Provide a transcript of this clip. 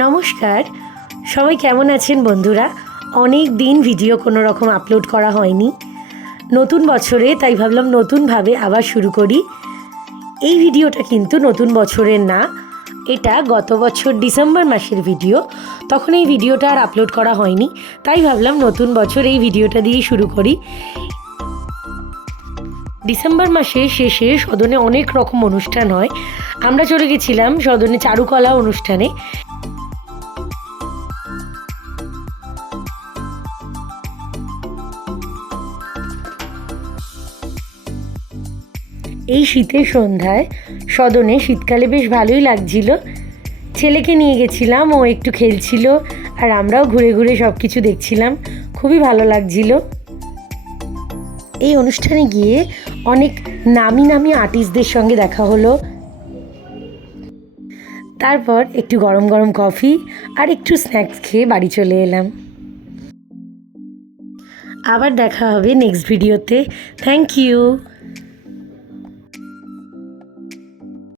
নমস্কার, সবাই কেমন আছেন বন্ধুরা? অনেক দিন ভিডিও কোনো রকম আপলোড করা হয়নি নতুন বছরে, তাই ভাবলাম নতুনভাবে আবার শুরু করি। এই ভিডিওটা কিন্তু নতুন বছরের না, এটা গত বছর ডিসেম্বর মাসের ভিডিও। তখন এই ভিডিওটা আর আপলোড করা হয়নি, তাই ভাবলাম নতুন বছর এই ভিডিওটা দিয়েই শুরু করি। ডিসেম্বর মাসের শেষে সদনে অনেক রকম অনুষ্ঠান হয়। আমরা চলে গেছিলাম সদনে চারুকলা অনুষ্ঠানে। এই শীতের সন্ধ্যায় সদনে শীতকালে বেশ ভালোই লাগছিল। ছেলেকে নিয়ে গেছিলাম, ও একটু খেলছিল আর আমরাও ঘুরে ঘুরে সব কিছু দেখছিলাম, খুবই ভালো লাগছিল। এই অনুষ্ঠানে গিয়ে অনেক নামি নামি আর্টিস্টদের সঙ্গে দেখা হলো। তারপর একটু গরম গরম কফি আর একটু স্ন্যাক্স খেয়ে বাড়ি চলে এলাম। আবার দেখা হবে নেক্সট ভিডিওতে। Thank you.